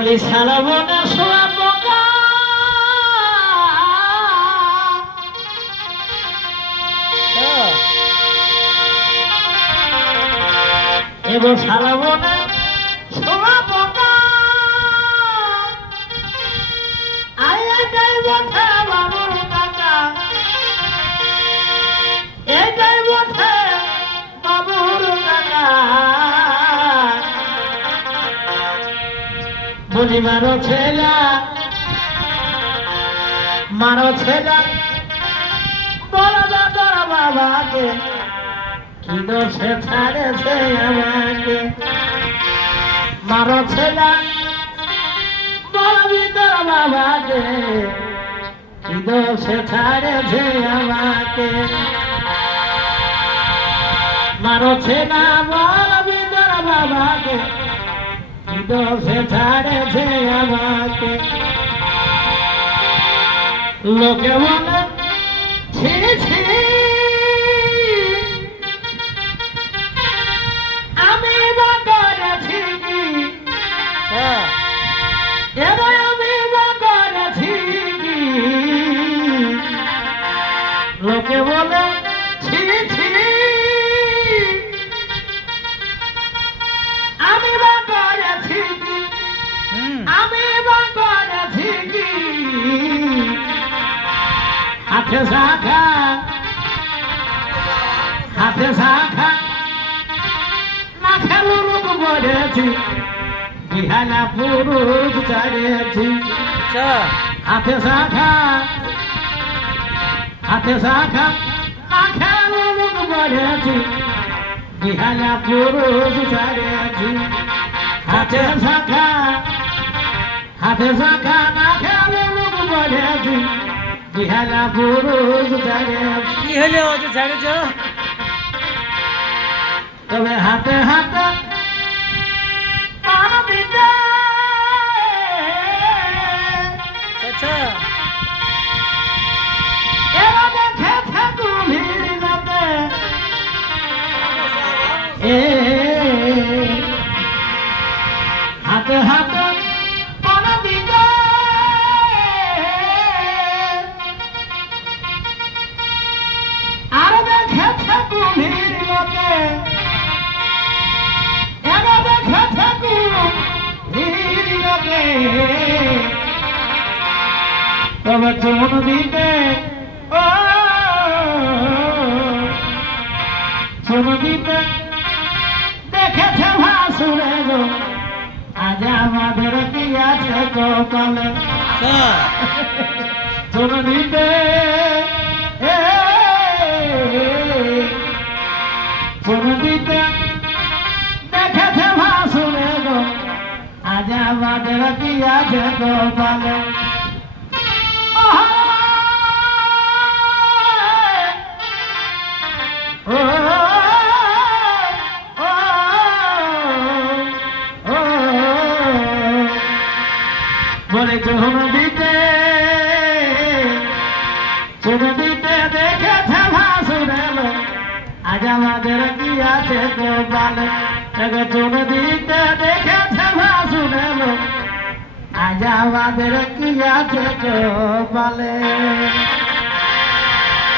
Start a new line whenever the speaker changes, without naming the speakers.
বলি সারা না সোনা পোকা। এবার সারা না বলি মারো ছেলা। মারো ছেলা। বলবে তোর বাবাকে। কি দোষে ছাড়েছে আমাকে? মারো ছেলা। বলবি তোর বাবাকে। কি দোষে ছাড়েছে আমাকে? মারো ছেলা, বলবি তোর বাবাকে। দোষে ছাড়েছে আমাকে। লোকে বলে ছি ছি। আমি বা করেছি কি? এবার আমি বা করেছি কি? লোকে বলে আমি বা করেছি কি হাতে শাখা। হাতে শাখা। না খেলু রূপ করেছি বিহানা পুরুষ চাড়েছি। হাতে শাখা। হাতে শাখা। না খেলু রূপ করেছি বিহানা পুরুষ চাড়েছি। হাতে শাখা। হাতে শাখা না খেলে লোক বলেছি বিহালা পুরুষ চাড়েছি
কি হলো যে? ছাড়েছ
তবে হাতে হাতে তবে চুন দিতে ও চুন দিতে দেখেছে ভাসুরে গো আজ আমাদের কি আছে কপালে চুন দিতে আজ আমাদের কি আছে কপালে বলে চুন দিতে চুন দিতে দেখেছে ভাসুরেল আজ আমাদের কি আছে গোপালে? চুন দিতে দেখেছে ভাসুরেল আজ আমাদের কি আছে গোপালে